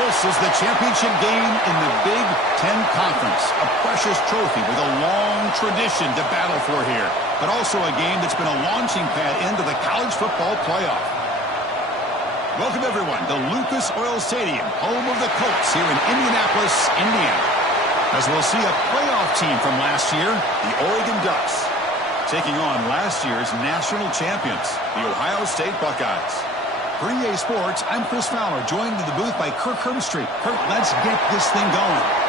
This is the championship game in the Big Ten Conference. A precious trophy with a long tradition to battle for here. But also a game that's been a launching pad into the college football playoff. Welcome, everyone, to Lucas Oil Stadium, home of the Colts here in Indianapolis, Indiana. As we'll see a playoff team from last year, the Oregon Ducks, taking on last year's national champions, the Ohio State Buckeyes. For EA Sports, I'm Chris Fowler, joined in the booth by Kirk Herbstreit. Kirk, let's get this thing going.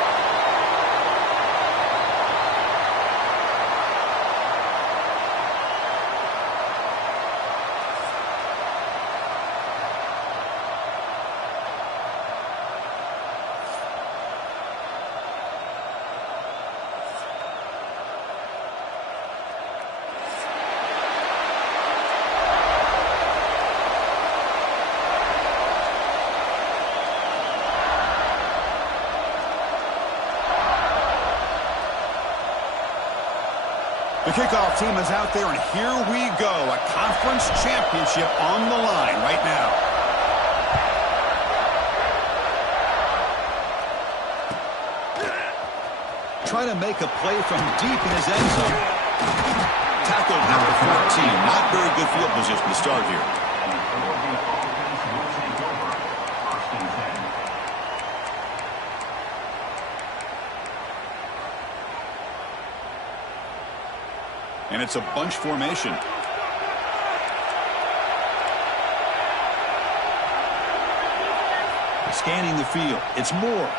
The kickoff team is out there, and here we go. A conference championship on the line right now. Try to make a play from deep in his end zone. Tackled number 14. Not very good field position to start here. And it's a bunch formation. Scanning the field. It's Moore.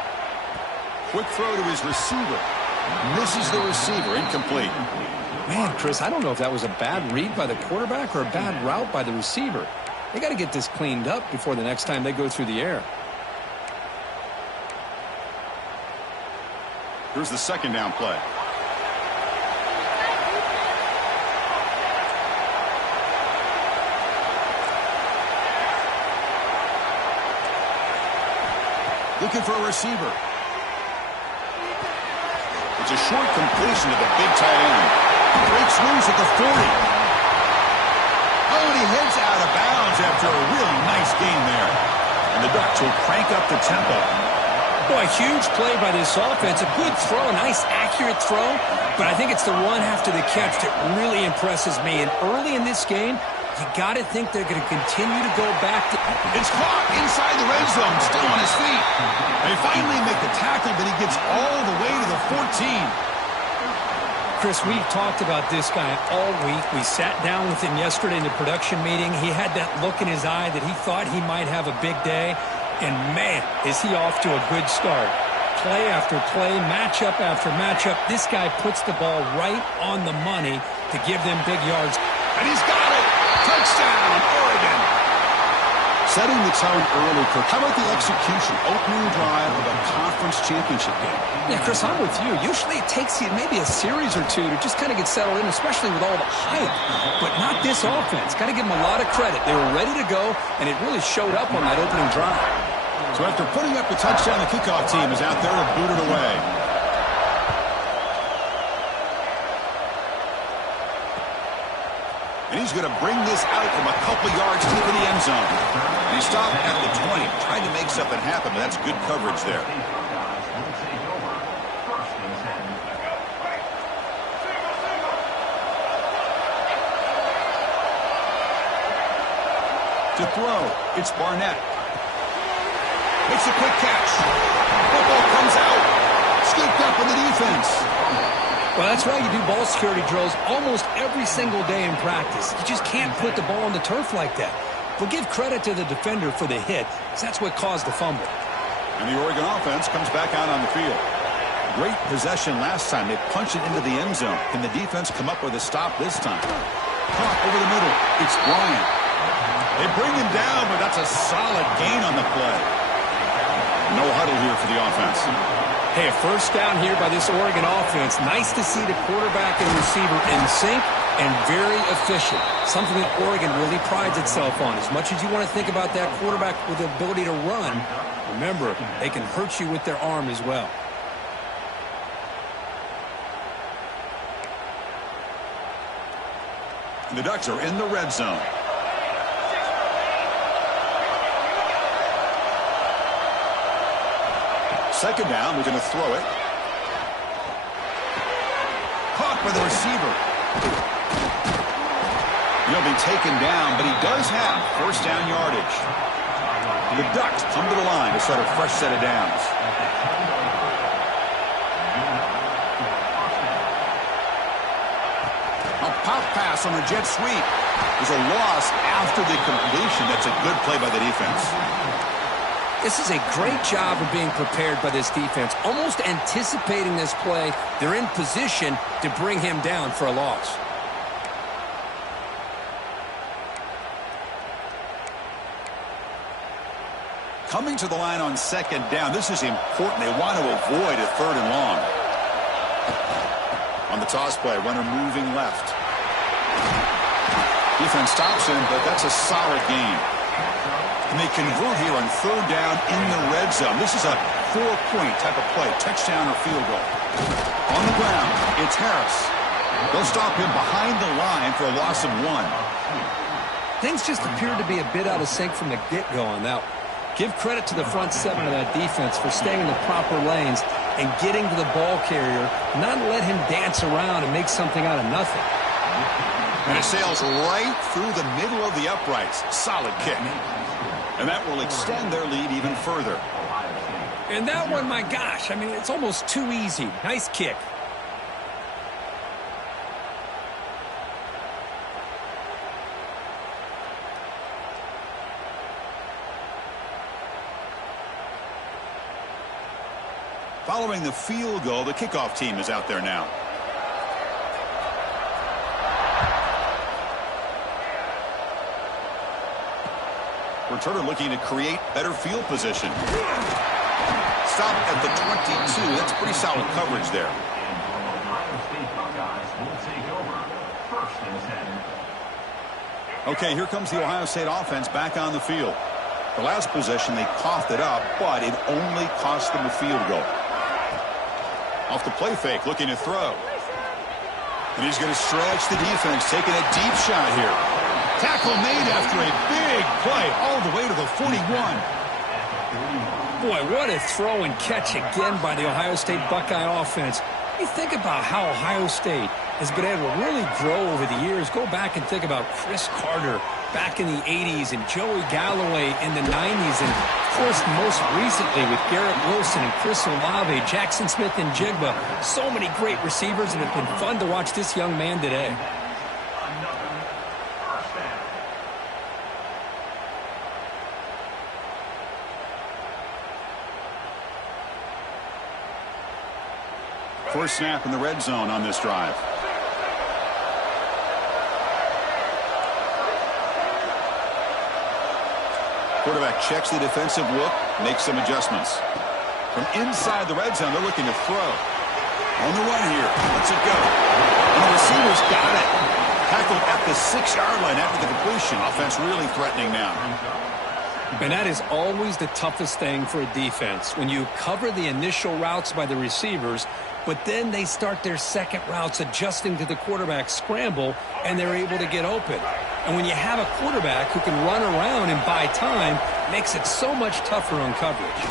Quick throw to his receiver. Misses the receiver. Incomplete. Man, Chris, I don't know if that was a bad read by the quarterback or a bad route by the receiver. They got to get this cleaned up before the next time they go through the air. Here's the second down play. Looking for a receiver. It's a short completion to the big tight end. Breaks loose at the 40. Oh, and he heads out of bounds after a really nice gain there. And the Ducks will crank up the tempo. Boy, huge play by this offense. A good throw, a nice accurate throw. But I think it's the run after the catch that really impresses me. And early in this game, you got to think they're going to continue to go back to... It's caught inside the red zone, still on his feet. They finally make the tackle, but he gets all the way to the 14. Chris, we've talked about this guy all week. We sat down with him yesterday in the production meeting. He had that look in his eye that he thought he might have a big day. And, man, is he off to a good start. Play after play, matchup after matchup. This guy puts the ball right on the money to give them big yards. And he's got it! Touchdown, Oregon! Setting the tone early, Kirk. How about the execution? Opening drive of a conference championship game. Yeah, Chris, I'm with you. Usually it takes you maybe a series or two to just kind of get settled in, especially with all the hype. But not this offense. Got to give them a lot of credit. They were ready to go, and it really showed up on that opening drive. So after putting up the touchdown, the kickoff team is out there to boot it away. And he's going to bring this out from a couple yards deep in the end zone. And he stopped at the 20, trying to make something happen, but that's good coverage there. To throw, it's Barnett. Makes a quick catch. Football comes out. Scooped up in the defense. Well, that's why you do ball security drills almost every single day in practice. You just can't put the ball on the turf like that. We'll give credit to the defender for the hit, because that's what caused the fumble. And the Oregon offense comes back out on the field. Great possession last time. They punched it into the end zone. Can the defense come up with a stop this time? Caught over the middle. It's Bryant. They bring him down, but that's a solid gain on the play. No huddle here for the offense. Hey, a first down here by this Oregon offense. Nice to see the quarterback and receiver in sync and very efficient. Something that Oregon really prides itself on. As much as you want to think about that quarterback with the ability to run, remember, they can hurt you with their arm as well. And the Ducks are in the red zone. second down, we're going to throw it. Caught by the receiver. He'll be taken down, but he does have first down yardage. The Ducks come to the line to start a fresh set of downs. A pop pass on the jet sweep. There's a loss after the completion. That's a good play by the defense. This is a great job of being prepared by this defense. Almost anticipating this play, they're in position to bring him down for a loss. Coming to the line on second down. This is important. They want to avoid a third and long. On the toss play, runner moving left. Defense stops him, but that's a solid gain. And they convert here on third down in the red zone. This is a 4-point type of play, touchdown or field goal. On the ground, it's Harris. They'll stop him behind the line for a loss of 1. Things just appeared to be a bit out of sync from the get-go on that. Give credit to the front seven of that defense for staying in the proper lanes and getting to the ball carrier, not let him dance around and make something out of nothing. And it sails right through the middle of the uprights. Solid kick. And that will extend their lead even further. And that one, my gosh, I mean, it's almost too easy. Nice kick. Following the field goal, the kickoff team is out there now. Returner looking to create better field position. Stop at the 22. That's pretty solid coverage there. Okay, here comes the Ohio State offense back on the field. The last possession, they coughed it up, but it only cost them a field goal. Off the play fake, looking to throw. And he's going to stretch the defense, taking a deep shot here. Tackle made after a big play all the way to the 41. Boy, what a throw and catch again by the Ohio State Buckeye offense. You think about how Ohio State has been able to really grow over the years. Go back and think about Chris Carter back in the 80s and Joey Galloway in the 90s. And, of course, most recently with Garrett Wilson and Chris Olave, Jackson Smith and Jigba. So many great receivers, and it's been fun to watch this young man today. First snap in the red zone on this drive. Quarterback checks the defensive look, makes some adjustments. From inside the red zone, they're looking to throw. On the run here. Let's it go. And the receiver's got it. Tackled at the 6-yard line after the completion. Offense really threatening now. And that is always the toughest thing for a defense. When you cover the initial routes by the receivers, but then they start their second routes adjusting to the quarterback scramble, and they're able to get open. And when you have a quarterback who can run around and buy time, makes it so much tougher on coverage.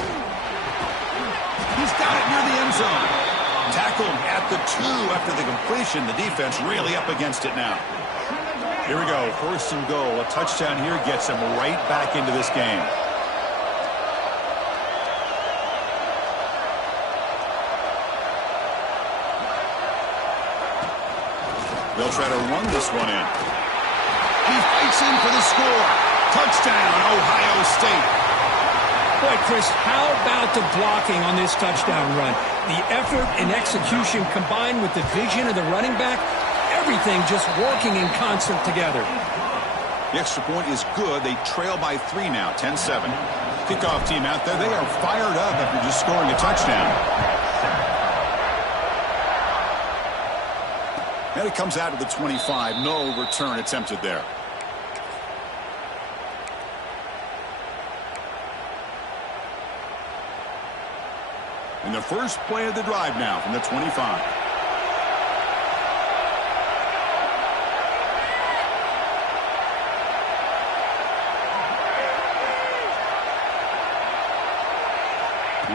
He's got it near the end zone. Tackled at the 2 after the completion. The defense really up against it now. Here we go, first and goal. A touchdown here gets them right back into this game. They'll try to run this one in. He fights in for the score. Touchdown, Ohio State. Boy, Chris, how about the blocking on this touchdown run? The effort and execution combined with the vision of the running back, everything just working in concert together. The extra point is good. They trail by 3 now, 10-7. Kickoff team out there, they are fired up after just scoring a touchdown. And it comes out of the 25. No return attempted there. And the first play of the drive now from the 25.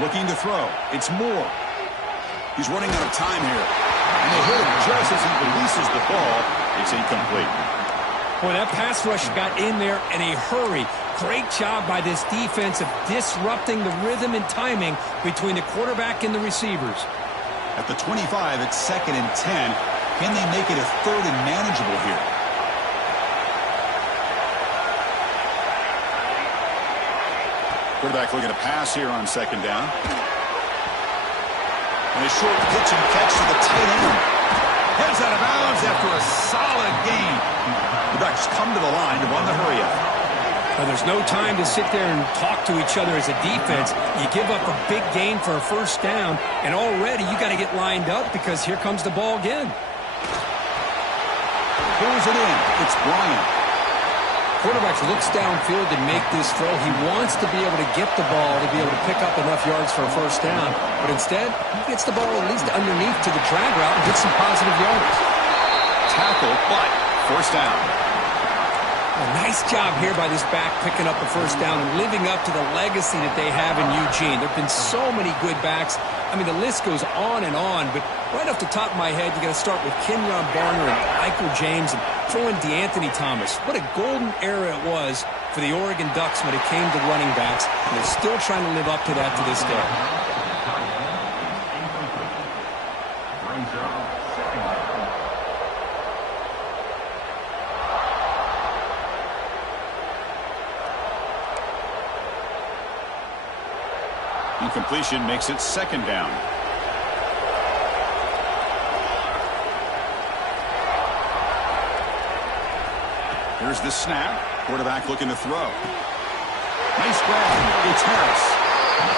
looking to throw. It's Moore. He's running out of time here. And they hit him just as he releases the ball. It's incomplete. Boy, that pass rush got in there in a hurry. Great job by this defense of disrupting the rhythm and timing between the quarterback and the receivers. At the 25, it's 2nd and 10. Can they make it a 3rd and manageable here? Quarterback looking to pass here on 2nd down. And a short pitch and catch to the tight end. Heads out of bounds after a solid gain. The Ducks come to the line to run the hurry-up. Well, there's no time to sit there and talk to each other as a defense. You give up a big gain for a 1st down, and already you got to get lined up because here comes the ball again. Pulls it in. It's Bryant. Quarterback looks downfield to make this throw. He wants to be able to get the ball to be able to pick up enough yards for a 1st down. But instead, he gets the ball at least underneath to the drag route and gets some positive yards. Tackle, but 1st down. A nice job here by this back picking up the 1st down and living up to the legacy that they have in Eugene. There have been so many good backs. I mean, the list goes on, but right off the top of my head, you got to start with Kenyon Barner and Michael James and throw in DeAnthony Thomas. What a golden era it was for the Oregon Ducks when it came to running backs, and they're still trying to live up to that to this day. Incompletion makes it 2nd down. Here's the snap. Quarterback looking to throw. Nice grab. It's Harris.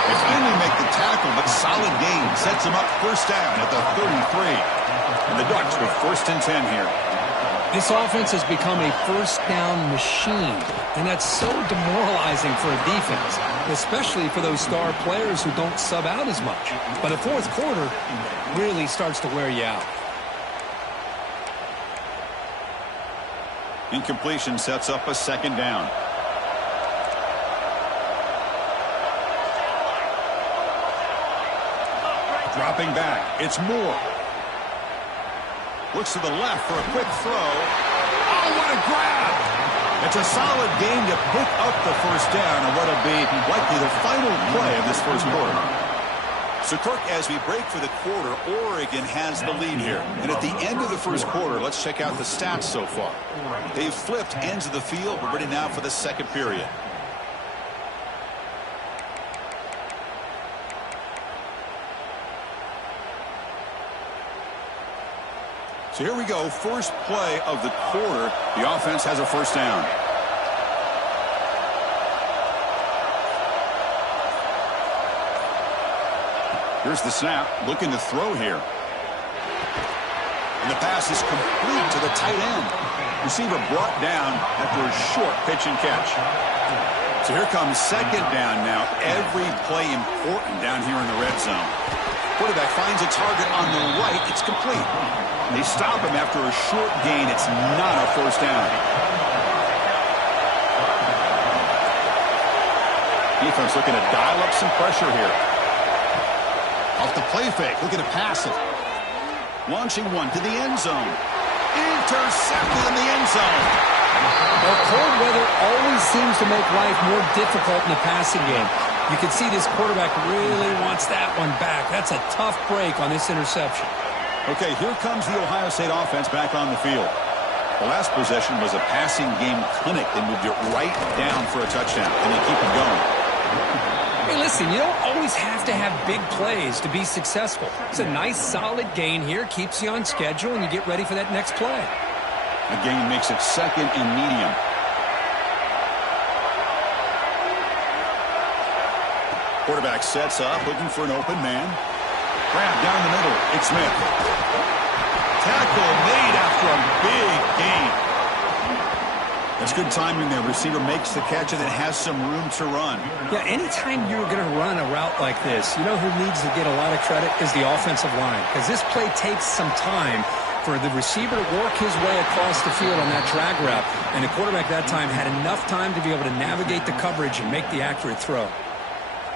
They finally make the tackle, but solid gain sets them up 1st down at the 33. And the Ducks with 1st and 10 here. This offense has become a 1st down machine, and that's so demoralizing for a defense, especially for those star players who don't sub out as much. But the 4th quarter really starts to wear you out. Incompletion sets up a 2nd down. Dropping back, it's Moore. Looks to the left for a quick throw. Oh, what a grab! It's a solid gain to pick up the 1st down on what will be likely the final play of this 1st quarter. So, Kirk, as we break for the quarter, Oregon has the lead here. And at the end of the 1st quarter, let's check out the stats so far. They've flipped ends of the field. We're ready now for the 2nd period. So here we go, 1st play of the quarter. The offense has a 1st down. Here's the snap, looking to throw here. And the pass is complete to the tight end. Receiver brought down after a short pitch and catch. So here comes 2nd down now. Every play important down here in the red zone. Quarterback finds a target on the right. It's complete. They stop him after a short gain. It's not a 1st down. Defense looking to dial up some pressure here. Off the play fake, looking to pass it. Launching one to the end zone. Intercepted in the end zone. Well, cold weather always seems to make life more difficult in the passing game. You can see this quarterback really wants that one back. That's a tough break on this interception. Okay, here comes the Ohio State offense back on the field. The last possession was a passing game clinic. They moved it right down for a touchdown, and they keep it going. Hey, listen, you don't always have to have big plays to be successful. It's a nice, solid gain here, keeps you on schedule, and you get ready for that next play. The gain makes it 2nd and medium. Quarterback sets up, looking for an open man. Grab down the middle. It's Smith. Tackle made after a big gain. That's good timing there. Receiver makes the catch and it has some room to run. Yeah, anytime you're going to run a route like this, you know who needs to get a lot of credit is the offensive line. Because this play takes some time for the receiver to work his way across the field on that drag route. And the quarterback that time had enough time to be able to navigate the coverage and make the accurate throw.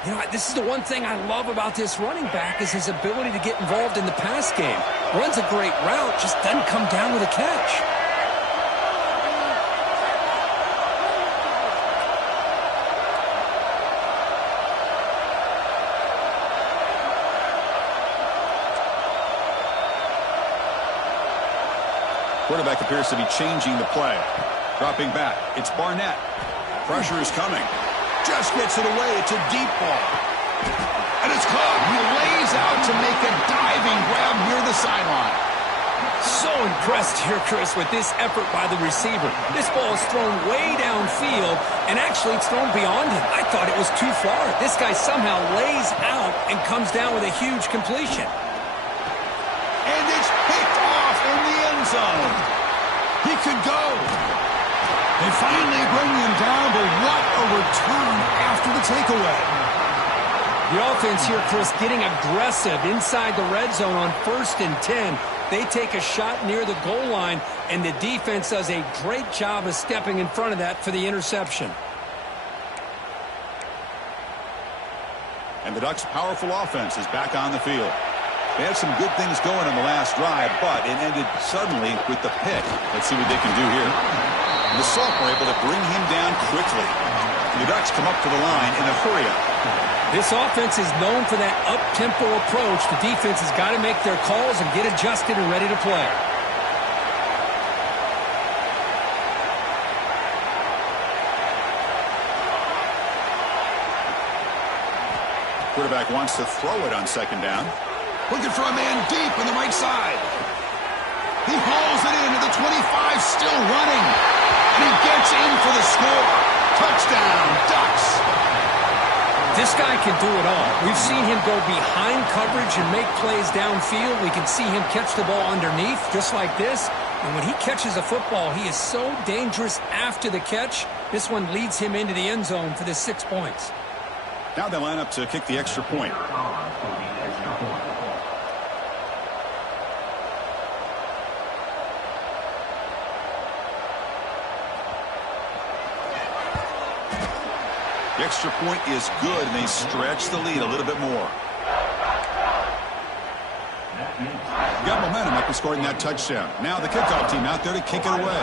You know, this is the one thing I love about this running back is his ability to get involved in the pass game. Runs a great route, just doesn't come down with a catch. Quarterback appears to be changing the play. Dropping back. It's Barnett. Pressure is coming. Just gets it away. It's a deep ball. And it's caught. He lays out to make a diving grab near the sideline. So impressed here, Chris, with this effort by the receiver. This ball is thrown way downfield, and actually it's thrown beyond him. I thought it was too far. This guy somehow lays out and comes down with a huge completion. And it's picked off in the end zone. He could go. They finally bring him down, but what a return after the takeaway. The offense here, Chris, getting aggressive inside the red zone on 1st and 10. They take a shot near the goal line, and the defense does a great job of stepping in front of that for the interception. And the Ducks' powerful offense is back on the field. They had some good things going in the last drive, but it ended suddenly with the pick. Let's see what they can do here. The Sault were able to bring him down quickly. The Ducks come up to the line in a hurry-up. This offense is known for that up-tempo approach. The defense has got to make their calls and get adjusted and ready to play. Quarterback wants to throw it on 2nd down. Looking for a man deep on the right side. He hauls it in to the 25, still running. And he gets in for the score. Touchdown, Ducks. This guy can do it all. We've seen him go behind coverage and make plays downfield. We can see him catch the ball underneath, just like this. And when he catches a football, he is so dangerous after the catch. This one leads him into the end zone for the 6 points. Now they line up to kick the extra point. The extra point is good, and they stretch the lead a little bit more. Got momentum after scoring that touchdown. Now the kickoff team out there to kick it away.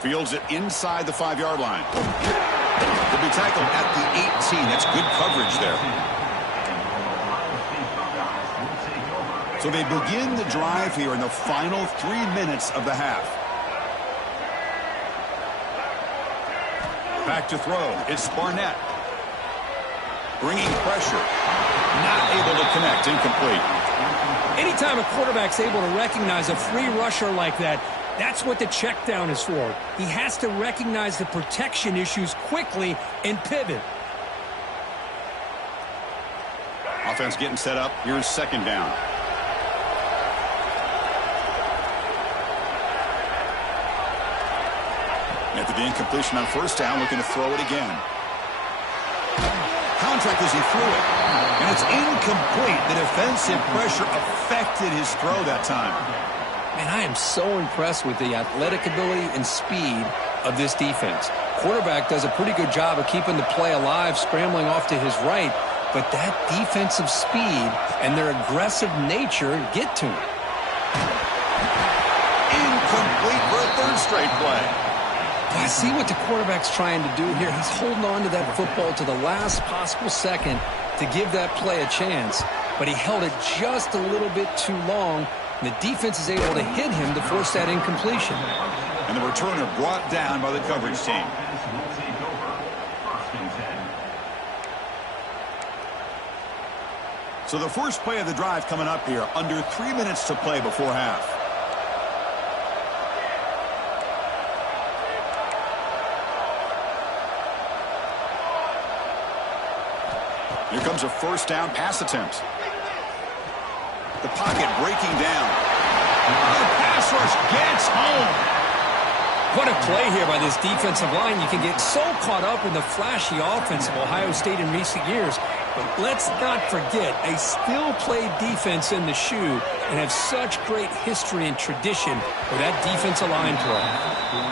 Fields it inside the 5-yard line. He'll be tackled at the 18. That's good coverage there. So they begin the drive here in the final 3 minutes of the half. Back to throw. It's Barnett. Bringing pressure. Not able to connect. Incomplete. Anytime a quarterback's able to recognize a free rusher like that, that's what the check down is for. He has to recognize the protection issues quickly and pivot. Offense getting set up. Here's 2nd down. After the incompletion on 1st down, looking to throw it again. Contact as he threw it. And it's incomplete. The defensive pressure affected his throw that time. Man, I am so impressed with the athletic ability and speed of this defense. Quarterback does a pretty good job of keeping the play alive, scrambling off to his right, but that defensive speed and their aggressive nature get to him. Incomplete for a 3rd straight play. I see what the quarterback's trying to do here. He's holding on to that football to the last possible second to give that play a chance, but he held it just a little bit too long. The defense is able to hit him to force that incompletion. And the returner brought down by the coverage team. So the first play of the drive coming up here. Under 3 minutes to play before half. Here comes a 1st down pass attempt. The pocket breaking down. The pass rush gets home. What a play here by this defensive line. You can get so caught up in the flashy offense of Ohio State in recent years. But let's not forget, they still play defense in the shoe and have such great history and tradition with that defensive line play.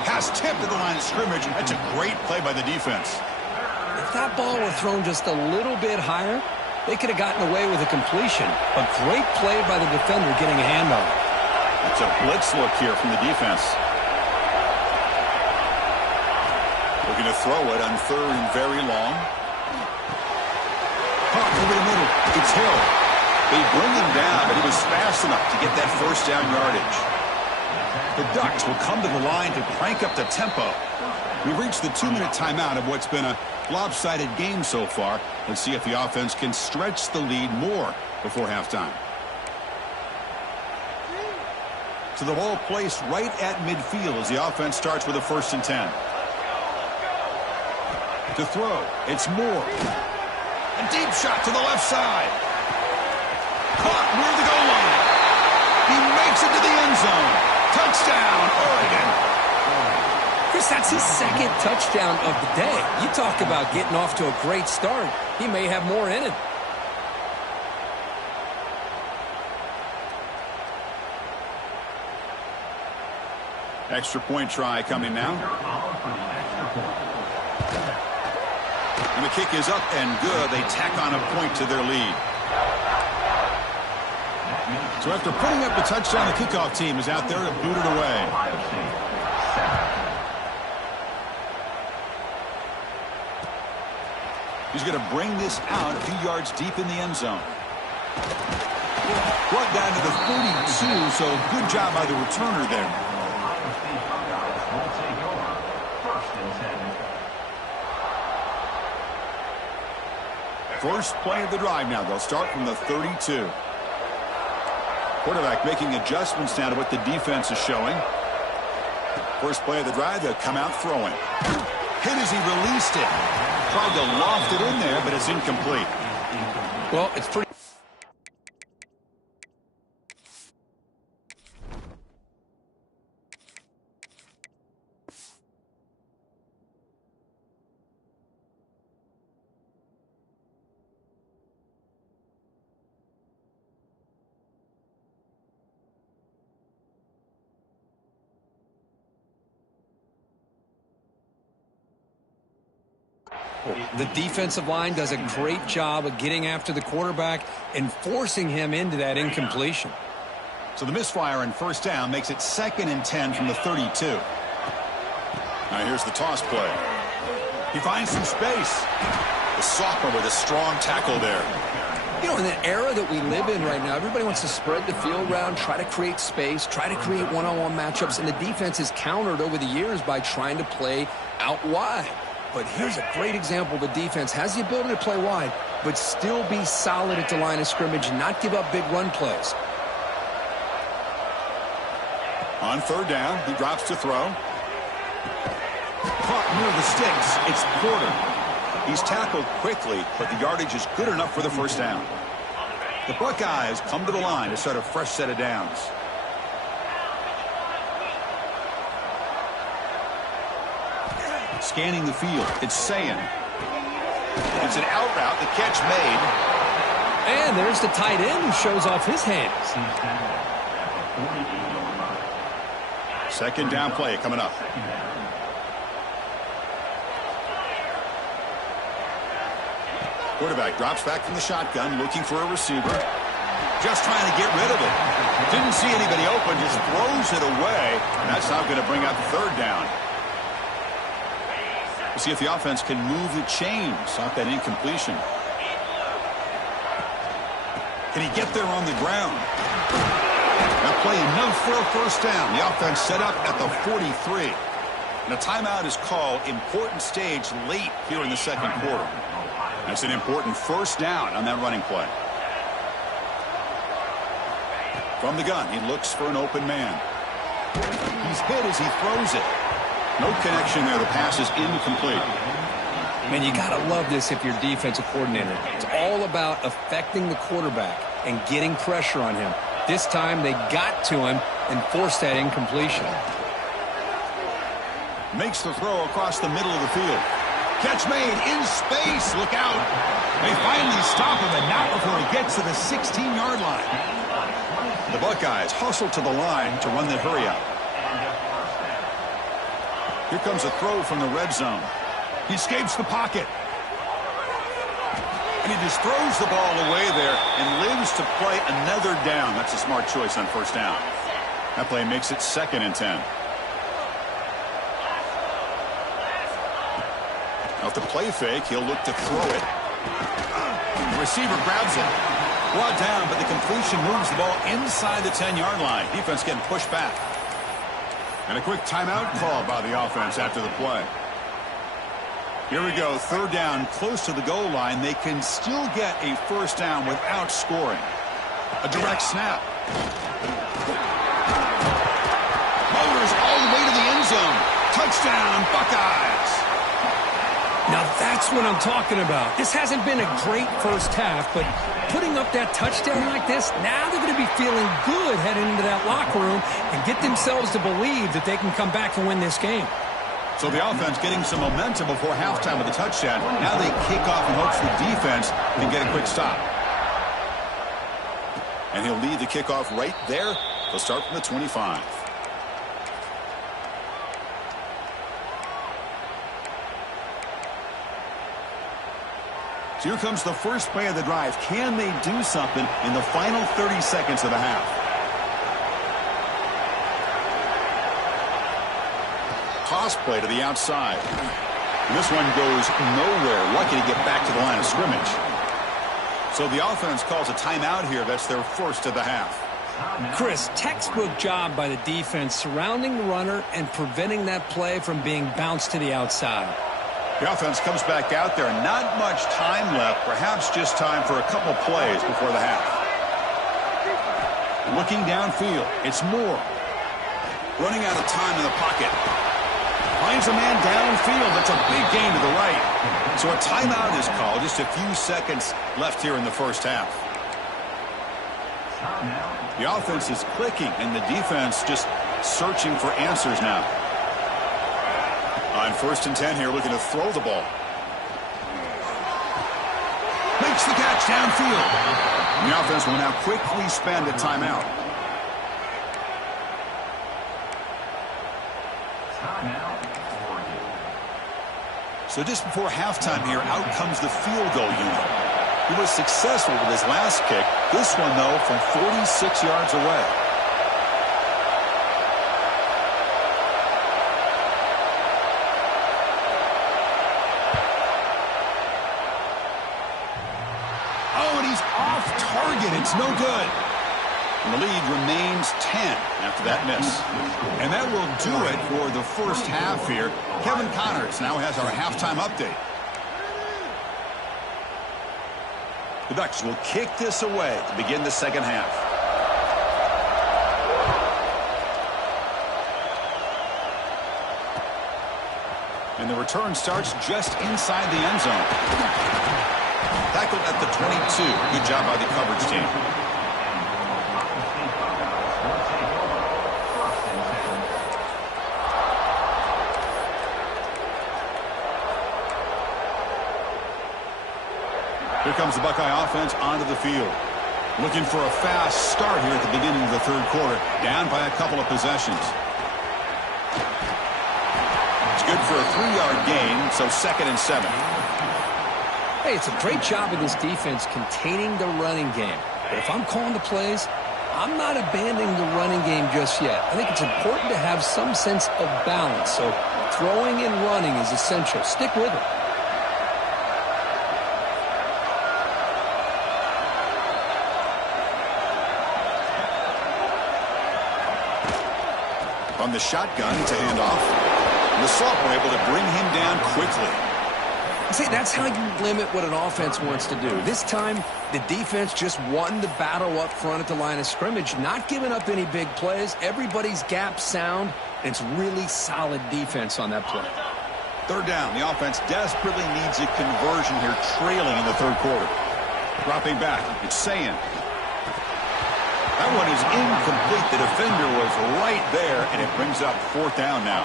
Pass tipped at the line of scrimmage. That's a great play by the defense. If that ball were thrown just a little bit higher, they could have gotten away with a completion. A great play by the defender getting a hand on it. That's a blitz look here from the defense. Looking to throw it on 3rd and very long. Caught over the middle. It's Hill. They bring him down, but he was fast enough to get that first down yardage. The Ducks will come to the line to crank up the tempo. We've reached the 2-minute timeout of what's been a lopsided game so far. Let's see if the offense can stretch the lead more before halftime. So the ball placed right at midfield as the offense starts with a 1st and 10. To throw, it's Moore. A deep shot to the left side. Caught near the goal line. He makes it to the end zone. Touchdown, Oregon. Chris, that's his 2nd touchdown of the day. You talk about getting off to a great start. He may have more in it. Extra point try coming now. And the kick is up and good. They tack on a point to their lead. So after putting up the touchdown, the kickoff team is out there to boot it away. He's going to bring this out a few yards deep in the end zone. Brought down to the 42, so good job by the returner there. First play of the drive now. They'll start from the 32. Quarterback making adjustments now to what the defense is showing. First play of the drive, they'll come out throwing. Hit as he released it. Tried to loft it in there, but it's incomplete. Well, it's pretty... The defensive line does a great job of getting after the quarterback and forcing him into that incompletion. So the misfire on 1st down makes it 2nd and 10 from the 32. Now here's the toss play. He finds some space. The sophomore with a strong tackle there. You know, in the era that we live in right now, everybody wants to spread the field around, try to create space, try to create one-on-one matchups, and the defense is countered over the years by trying to play out wide. But here's a great example. The defense has the ability to play wide, but still be solid at the line of scrimmage and not give up big run plays. On 3rd down, he drops to throw. Caught near the sticks. It's Porter. He's tackled quickly, but the yardage is good enough for the 1st down. The Buckeyes come to the line to start a fresh set of downs. Scanning the field, it's Sayin. It's an out route, the catch made. And there's the tight end who shows off his hands. 2nd down play coming up. Quarterback drops back from the shotgun, looking for a receiver. Just trying to get rid of it. Didn't see anybody open, just throws it away. And that's not going to bring out the 3rd down. We'll see if the offense can move the chains off that incompletion. Can he get there on the ground? That play enough for a 1st down. The offense set up at the 43. And a timeout is called. Important stage late here in the 2nd quarter. That's an important 1st down on that running play. From the gun, he looks for an open man. He's hit as he throws it. No connection there. The pass is incomplete. Man, you got to love this if you're defensive coordinator. It's all about affecting the quarterback and getting pressure on him. This time they got to him and forced that incompletion. Makes the throw across the middle of the field. Catch made in space. Look out. They finally stop him, and not before he gets to the 16-yard line. The Buckeyes hustle to the line to run the hurry up. Here comes a throw from the red zone. He escapes the pocket. And he just throws the ball away there and lives to play another down. That's a smart choice on first down. That play makes it 2nd and 10. Off the play fake, he'll look to throw it. The receiver grabs it. Brought down, but the completion moves the ball inside the 10-yard line. Defense getting pushed back. And a quick timeout call by the offense after the play. Here we go, 3rd down, close to the goal line. They can still get a first down without scoring. A direct snap. Motors all the way to the end zone. Touchdown, Buckeyes. Now that's what I'm talking about. This hasn't been a great first half, but putting up that touchdown like this, now they're going to be feeling good heading into that locker room and get themselves to believe that they can come back and win this game. So the offense getting some momentum before halftime with the touchdown. Now they kick off in hopes the defense can get a quick stop. And he'll lead the kickoff right there. They'll start from the 25. So here comes the first play of the drive. Can they do something in the final 30 seconds of the half? Toss play to the outside. And this one goes nowhere. Lucky to get back to the line of scrimmage. So the offense calls a timeout here. That's their first of the half. Chris, textbook job by the defense surrounding the runner and preventing that play from being bounced to the outside. The offense comes back out there. Not much time left. Perhaps just time for a couple plays before the half. Looking downfield. It's Moore. Running out of time in the pocket. Finds a man downfield. That's a big gain to the right. So a timeout is called. Just a few seconds left here in the first half. The offense is clicking, and the defense just searching for answers now. On 1st and 10 here, looking to throw the ball. Makes the catch downfield. The offense will now quickly spend a timeout. So just before halftime here, out comes the field goal unit. He was successful with his last kick. This one, though, from 46 yards away. Oh, and he's off target. It's no good. And the lead remains 10 after that miss. And that will do it for the first half here. Kevin Connors now has our halftime update. The Ducks will kick this away to begin the second half. And the return starts just inside the end zone. Tackled at the 22. Good job by the coverage team. Here comes the Buckeye offense onto the field. Looking for a fast start here at the beginning of the third quarter. Down by a couple of possessions. It's good for a 3-yard gain, so 2nd and 7. Hey, it's a great job of this defense containing the running game. But if I'm calling the plays, I'm not abandoning the running game just yet. I think it's important to have some sense of balance. So throwing and running is essential. Stick with it. On the shotgun, it's a handoff. And the sophomore able to bring him down quickly. See, that's how you limit what an offense wants to do. This time, the defense just won the battle up front at the line of scrimmage, not giving up any big plays. Everybody's gap sound, and it's really solid defense on that play. 3rd down. The offense desperately needs a conversion here, trailing in the third quarter. Dropping back. It's Sayin. That one is incomplete. The defender was right there, and it brings up 4th down now.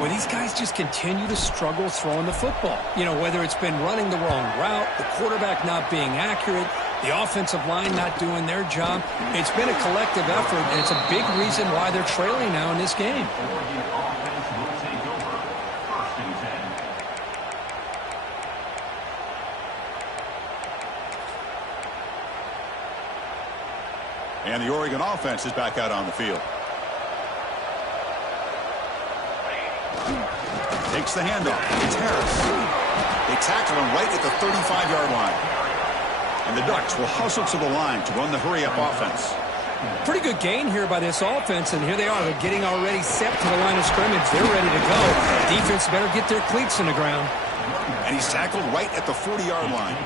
Well, these guys just continue to struggle throwing the football. You know, whether it's been running the wrong route, the quarterback not being accurate, the offensive line not doing their job. It's been a collective effort, and it's a big reason why they're trailing now in this game. And the Oregon offense is back out on the field. Takes the handoff. It's Harris. They tackle him right at the 35-yard line. And the Ducks will hustle to the line to run the hurry-up offense. Pretty good gain here by this offense, and here they are. They're getting already set to the line of scrimmage. They're ready to go. Defense better get their cleats in the ground. And he's tackled right at the 40-yard line.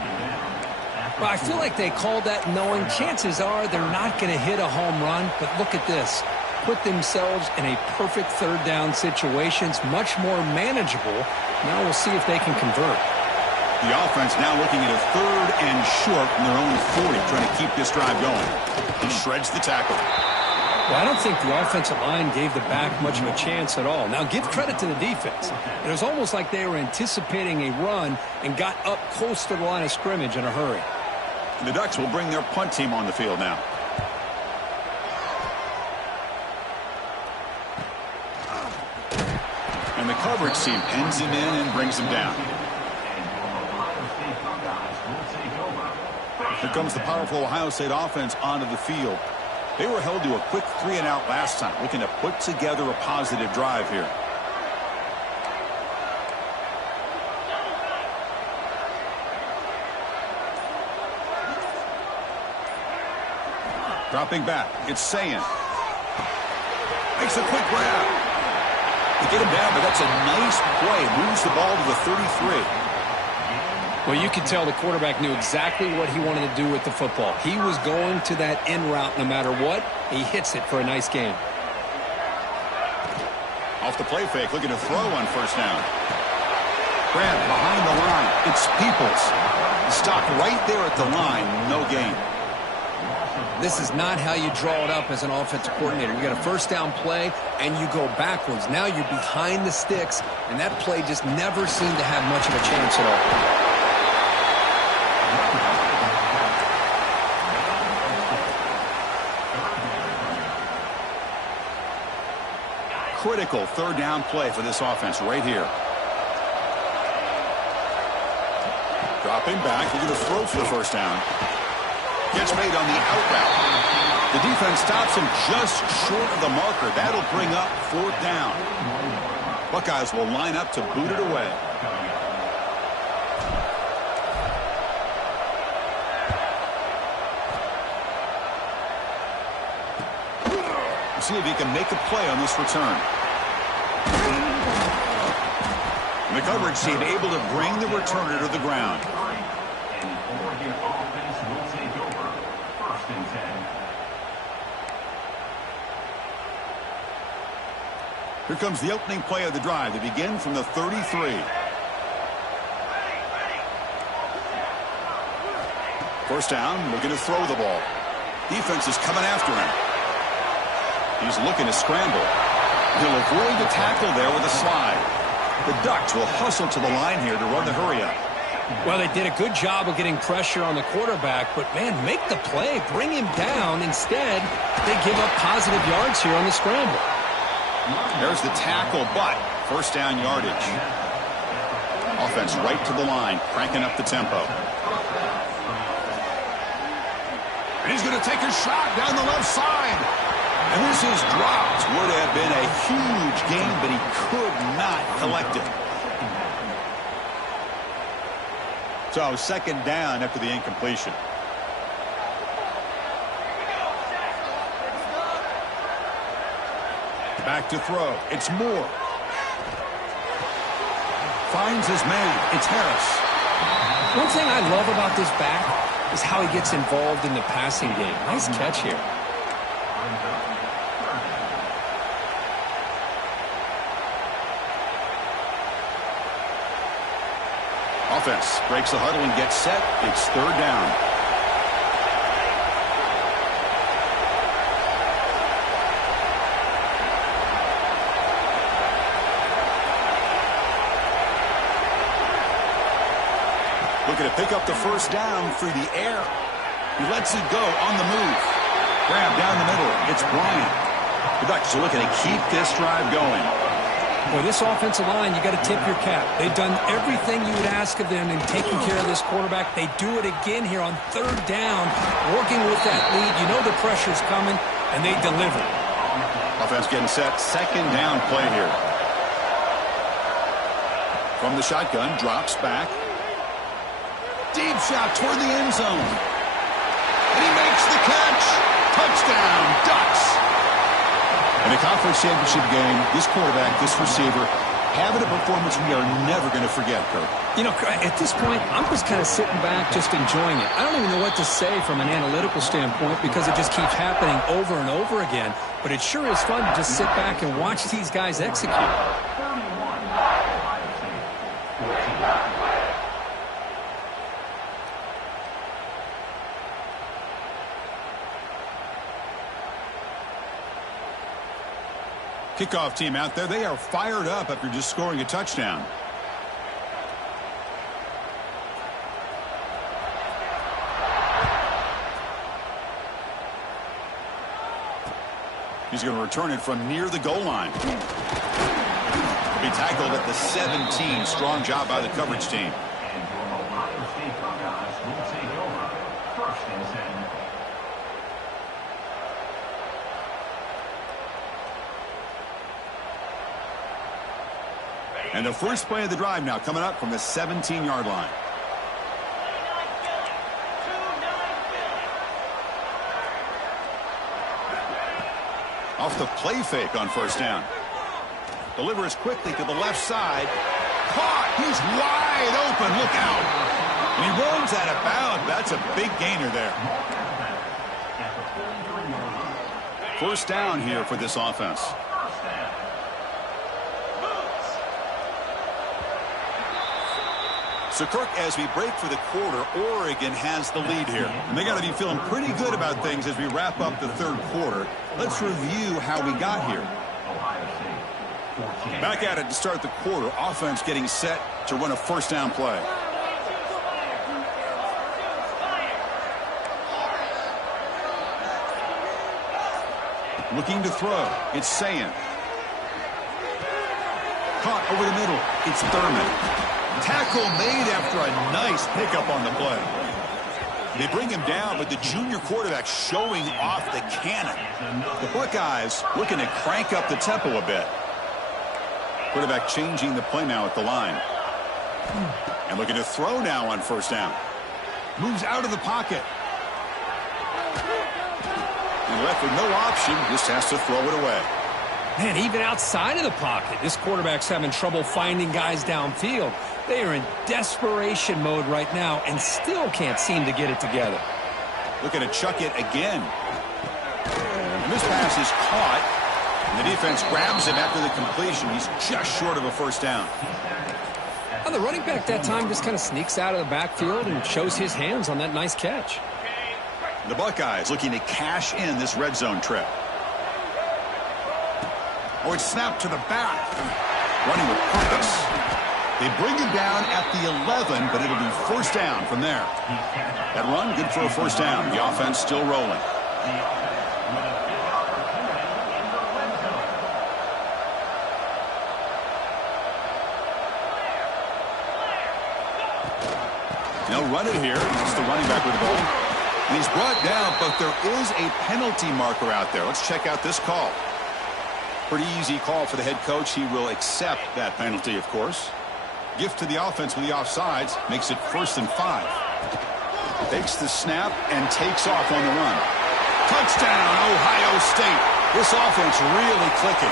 Well, I feel like they called that knowing chances are they're not going to hit a home run, but look at this. Put themselves in a perfect third down situation. It's much more manageable. Now we'll see if they can convert. The offense now looking at a 3rd and short from their own 40, trying to keep this drive going. He shreds the tackle. Well, I don't think the offensive line gave the back much of a chance at all. Now, give credit to the defense. It was almost like they were anticipating a run and got up close to the line of scrimmage in a hurry. The Ducks will bring their punt team on the field now. And the coverage team pins him in and brings him down. Here comes the powerful Ohio State offense onto the field. They were held to a quick 3-and-out last time, looking to put together a positive drive here. Dropping back, it's Sayin. Makes a quick grab. They get him down, but that's a nice play. Moves the ball to the 33. Well, you could tell the quarterback knew exactly what he wanted to do with the football. He was going to that in route no matter what. He hits it for a nice gain. Off the play fake, looking to throw on first down. Grab behind the line. It's Peoples. Stopped right there at the line. No gain. This is not how you draw it up as an offensive coordinator. You got a first down play, and you go backwards. Now you're behind the sticks, and that play just never seemed to have much of a chance at all. Critical third down play for this offense right here. Dropping back, looking to throw for the first down. Gets made on the out route. The defense stops him just short of the marker. That'll bring up 4th down. Buckeyes will line up to boot it away. See if he can make a play on this return. And the coverage team able to bring the returner to the ground. Here comes the opening play of the drive. They begin from the 33. First down, looking to throw the ball. Defense is coming after him. He's looking to scramble. He'll avoid the tackle there with a slide. The Ducks will hustle to the line here to run the hurry-up. Well, they did a good job of getting pressure on the quarterback, but, man, make the play. Bring him down. Instead, they give up positive yards here on the scramble. There's the tackle, but first down yardage. Offense right to the line, cranking up the tempo. And he's going to take a shot down the left side. And this is dropped. Would have been a huge gain, but he could not collect it. So second down after the incompletion. Back to throw. It's Moore. Finds his man. It's Harris. One thing I love about this back is how he gets involved in the passing game. Nice catch here. Offense breaks the huddle and gets set. It's third down. Looking to pick up the first down through the air. He lets it go on the move. Grab down the middle. It's Bryant. The Ducks are looking to keep this drive going. Boy, this offensive line, you got to tip your cap. They've done everything you would ask of them in taking care of this quarterback. They do it again here on third down, working with that lead. You know the pressure's coming, and they deliver. Offense getting set. Second down play here. From the shotgun, drops back. Deep shot toward the end zone. And he makes the catch. Touchdown, Ducks. In a conference championship game, this quarterback, this receiver, having a performance we are never going to forget, Kirk. You know, at this point, I'm just kind of sitting back, just enjoying it. I don't even know what to say from an analytical standpoint because it just keeps happening over and over again. But it sure is fun to just sit back and watch these guys execute. Kickoff team out there. They are fired up after just scoring a touchdown. He's going to return it from near the goal line. He'll be tackled at the 17. Strong job by the coverage team. And the first play of the drive now coming up from the 17-yard line. Off the play fake on first down. Delivers quickly to the left side. Caught. He's wide open. Look out. And he runs out of bounds. That's a big gainer there. First down here for this offense. So, Kirk, as we break for the quarter, Oregon has the lead here. And they got to be feeling pretty good about things as we wrap up the third quarter. Let's review how we got here. Back at it to start the quarter. Offense getting set to run a first down play. Looking to throw. It's Sayin. Caught over the middle. It's Thurman. Tackle made after a nice pickup on the play. They bring him down, but the junior quarterback showing off the cannon. The Buckeyes looking to crank up the tempo a bit. Quarterback changing the play now at the line. And looking to throw now on first down. Moves out of the pocket. And left with no option, just has to throw it away. Man, even outside of the pocket, this quarterback's having trouble finding guys downfield. They are in desperation mode right now and still can't seem to get it together. Looking to chuck it again. And this pass is caught. And the defense grabs him after the completion. He's just short of a first down. Well, the running back that time just kind of sneaks out of the backfield and shows his hands on that nice catch. The Buckeyes looking to cash in this red zone trip. Oh, it's snapped to the back. Running with purpose. They bring him down at the 11, but it'll be first down from there. That run, good for a first down. The offense still rolling. They'll run it here. It's the running back with the ball. And he's brought down, but there is a penalty marker out there. Let's check out this call. Pretty easy call for the head coach. He will accept that penalty, of course. Gift to the offense with the offsides. Makes it 1st and 5. Takes the snap and takes off on the run. Touchdown, Ohio State. This offense really clicking.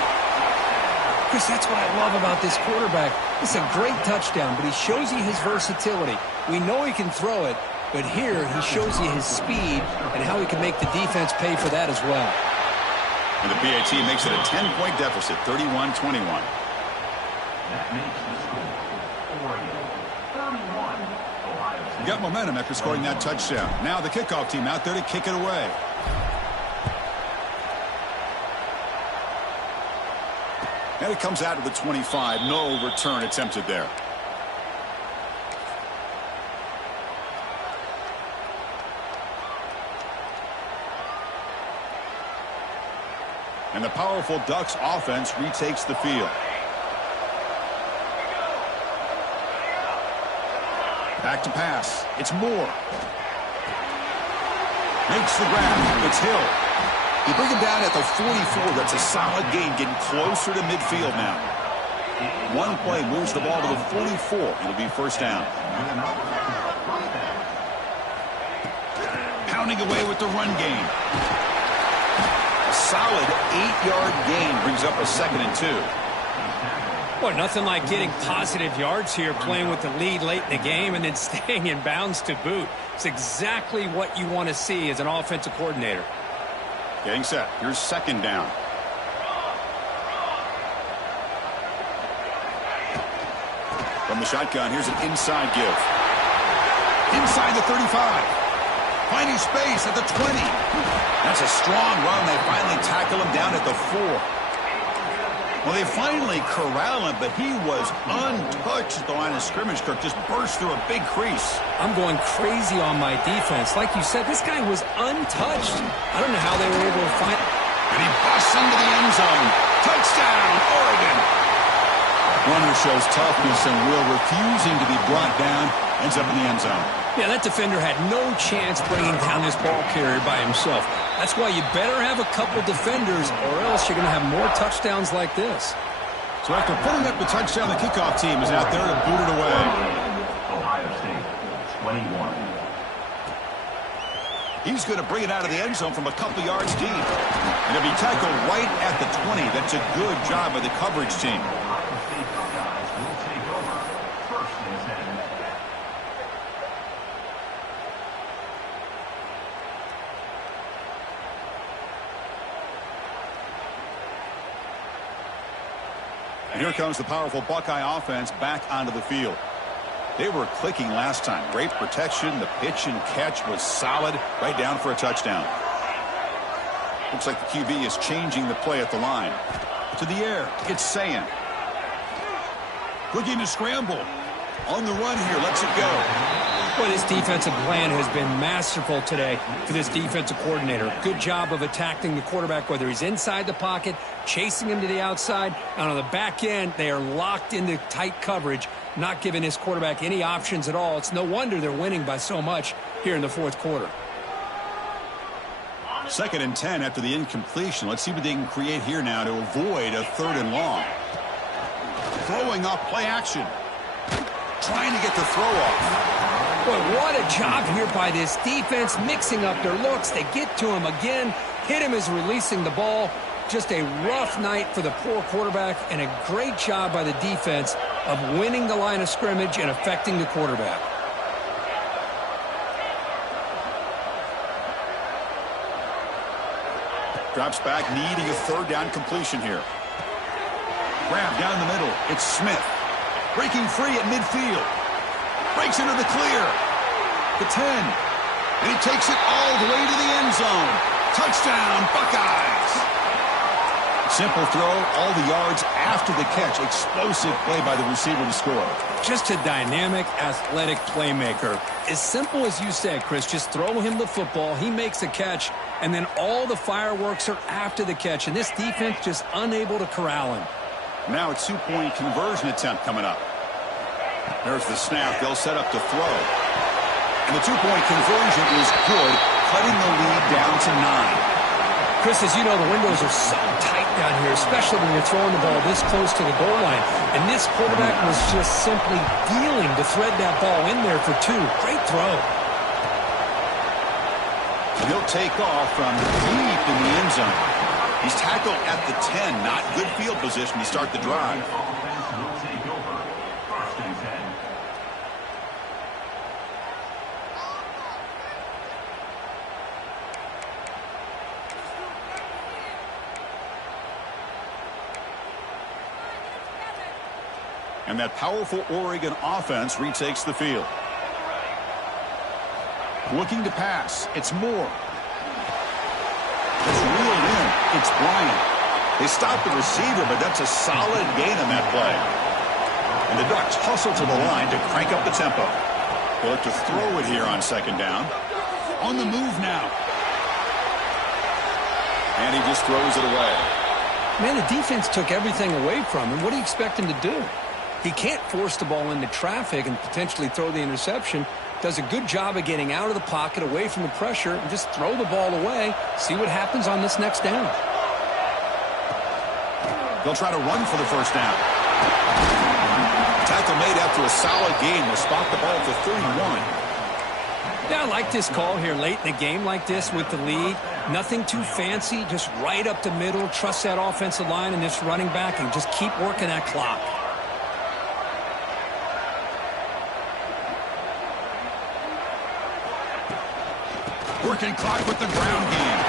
Chris, that's what I love about this quarterback. It's a great touchdown, but he shows you his versatility. We know he can throw it, but here he shows you his speed and how he can make the defense pay for that as well. And the PAT makes it a 10-point deficit, 31-21. Got momentum after scoring that touchdown. Now the kickoff team out there to kick it away. And it comes out of the 25. No return attempted there. And the powerful Ducks offense retakes the field. Back to pass. It's Moore. Makes the grab. It's Hill. You bring him down at the 44. That's a solid gain, getting closer to midfield now. One play moves the ball to the 44. It'll be first down. Pounding away with the run game. A solid 8-yard gain brings up a 2nd and 2. Well, nothing like getting positive yards here, playing with the lead late in the game and then staying in bounds to boot. It's exactly what you want to see as an offensive coordinator. Getting set. Here's 2nd down. From the shotgun, here's an inside give. Inside the 35. Finding space at the 20. That's a strong run. They finally tackle him down at the 4. Well, they finally corral him, but he was untouched at the line of scrimmage. Kirk just burst through a big crease. I'm going crazy on my defense. Like you said, this guy was untouched. I don't know how they were able to find... And he busts into the end zone. Touchdown, Oregon. Runner shows toughness and will, refusing to be brought down. Ends up in the end zone. Yeah, that defender had no chance bringing down this ball carrier by himself. That's why you better have a couple defenders, or else you're going to have more touchdowns like this. So after putting up the touchdown, the kickoff team is out there to boot it away. Ohio State, 21. He's going to bring it out of the end zone from a couple yards deep. And it'll be tackled right at the 20. That's a good job by the coverage team. And here comes the powerful Buckeye offense back onto the field. They were clicking last time. Great protection. The pitch and catch was solid. Right down for a touchdown. Looks like the QB is changing the play at the line. To the air. It's Sayan. Looking to scramble. On the run here. Lets it go. Well, this defensive plan has been masterful today for this defensive coordinator. Good job of attacking the quarterback, whether he's inside the pocket, chasing him to the outside, and on the back end, they are locked into tight coverage, not giving his quarterback any options at all. It's no wonder they're winning by so much here in the fourth quarter. 2nd and 10 after the incompletion. Let's see what they can create here now to avoid a 3rd and long. Throwing off play action. Trying to get the throw off. Boy, what a job here by this defense, mixing up their looks. They get to him again, hit him as releasing the ball. Just a rough night for the poor quarterback, and a great job by the defense of winning the line of scrimmage and affecting the quarterback. Drops back, needing a 3rd down completion here. Grab down the middle. It's Smith. Breaking free at midfield. Breaks into the clear. The 10. And he takes it all the way to the end zone. Touchdown, Buckeyes. Simple throw, all the yards after the catch. Explosive play by the receiver to score. Just a dynamic, athletic playmaker. As simple as you said, Chris, just throw him the football. He makes a catch, and then all the fireworks are after the catch. And this defense just unable to corral him. Now a 2-point conversion attempt coming up. There's the snap. They'll set up to throw. And the 2-point conversion is good, cutting the lead down to 9. Chris, as you know, the windows are so tight down here, especially when you're throwing the ball this close to the goal line. And this quarterback was just simply dealing to thread that ball in there for 2. Great throw. He'll take off from deep in the end zone. He's tackled at the 10. Not good field position to start the drive. And that powerful Oregon offense retakes the field. Looking to pass. It's Moore. It's reeled in. It's Bryant. They stop the receiver, but that's a solid gain on that play. And the Ducks hustle to the line to crank up the tempo. They'll look to throw it here on 2nd down. On the move now. And he just throws it away. Man, the defense took everything away from him. What do you expect him to do? He can't force the ball into traffic and potentially throw the interception. Does a good job of getting out of the pocket, away from the pressure, and just throw the ball away. See what happens on this next down. They'll try to run for the first down. Tackle made after a solid gain. Will spot the ball at the 31. Yeah, I like this call here late in the game like this with the lead. Nothing too fancy, just right up the middle. Trust that offensive line and this running back and just keep working that clock. Working clock with the ground game.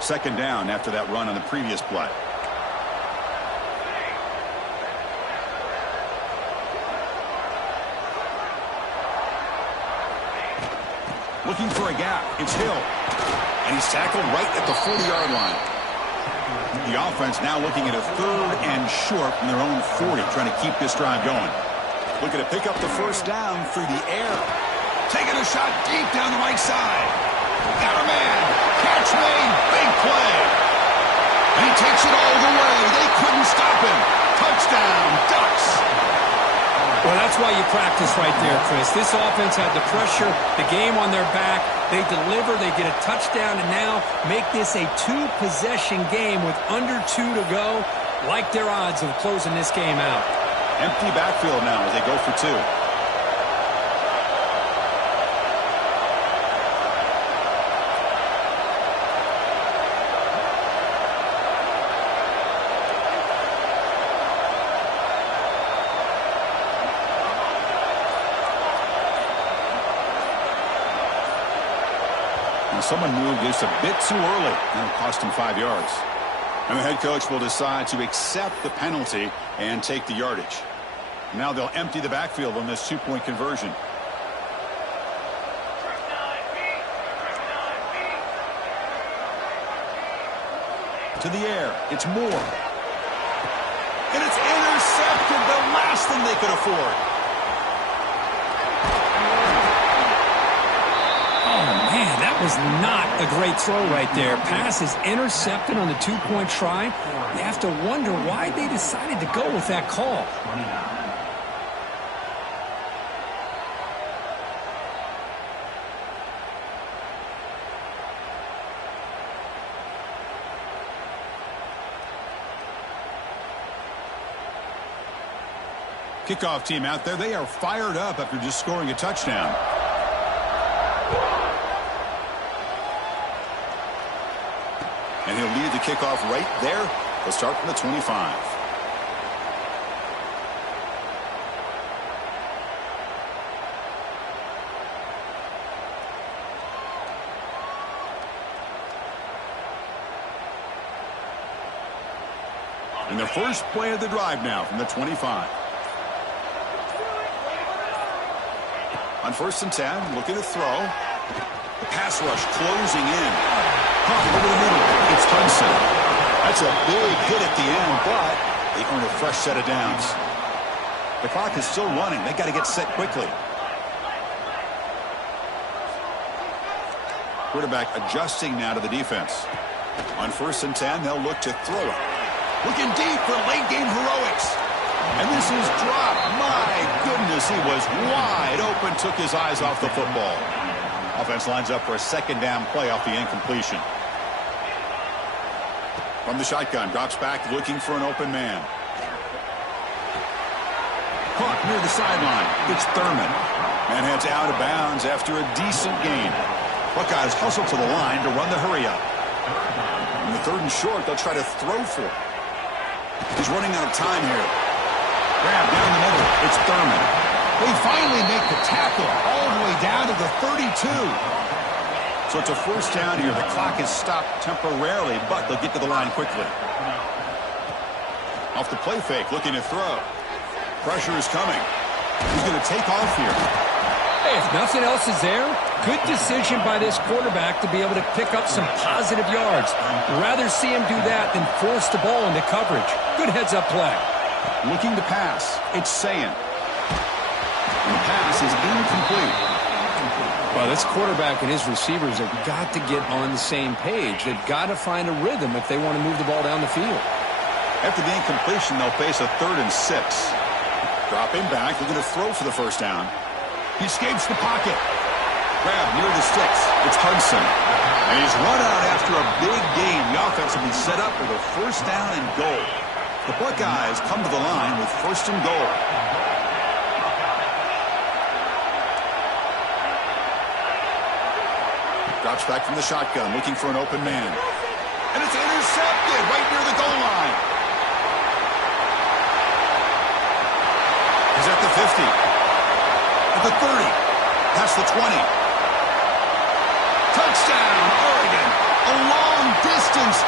Second down after that run on the previous play. Looking for a gap. It's Hill. And he's tackled right at the 40-yard line. The offense now looking at a 3rd and short from their own 40, trying to keep this drive going. Looking to pick up the first down through the air. Taking a shot deep down the right side. Got a man. Catch made. Big play. And he takes it all the way. They couldn't stop him. Touchdown, Ducks. Well, that's why you practice right there, Chris. This offense had the pressure, the game on their back. They deliver, they get a touchdown, and now make this a 2-possession game with under 2 to go. Like their odds of closing this game out. Empty backfield now as they go for 2. Someone moved just a bit too early, and it cost him 5 yards. And the head coach will decide to accept the penalty and take the yardage. Now they'll empty the backfield on this 2-point conversion. To the air, it's Moore. And it's intercepted, the last thing they could afford. Man, that was not a great throw right there. Pass is intercepted on the 2-point try. You have to wonder why they decided to go with that call. Kickoff team out there, they are fired up after just scoring a touchdown. And he'll lead the kickoff right there. They'll start from the 25. And the first play of the drive now from the 25. On 1st and 10, looking to throw. The pass rush closing in. Caught over the middle. It's Hudson. That's a big hit at the end, but they earn a fresh set of downs. The clock is still running. They got to get set quickly. Quarterback adjusting now to the defense. On 1st and 10, they'll look to throw it. Looking deep for late-game heroics. And this is dropped. My goodness, he was wide open, took his eyes off the football. Offense lines up for a 2nd down play off the incompletion. From the shotgun, drops back looking for an open man. Caught near the sideline. It's Thurman. Man heads out of bounds after a decent gain. Buckeyes hustle to the line to run the hurry up. In the 3rd and short, they'll try to throw for it. He's running out of time here. Grab down the middle. It's Thurman. They finally make the tackle all the way down to the 32. So it's a 1st down here. The clock is stopped temporarily, but they'll get to the line quickly. Off the play fake, looking to throw. Pressure is coming. He's going to take off here. Hey, if nothing else is there, Good decision by this quarterback to be able to pick up some positive yards. Rather see him do that than force the ball into coverage. Good heads-up play. Looking to pass. It's Sayin. And the pass is incomplete. Well, this quarterback and his receivers have got to get on the same page. They've got to find a rhythm if they want to move the ball down the field. After the incompletion, they'll face a 3rd and 6. Dropping back, looking to throw for the first down. He escapes the pocket. Grab near the sticks. It's Hudson. And he's run out after a big gain. The offense will be set up with a 1st down and goal. The Buckeyes come to the line with 1st and goal. Drops back from the shotgun, looking for an open man. And it's intercepted right near the goal line. He's at the 50. At the 30. Past the 20. Touchdown, Oregon. A long distance.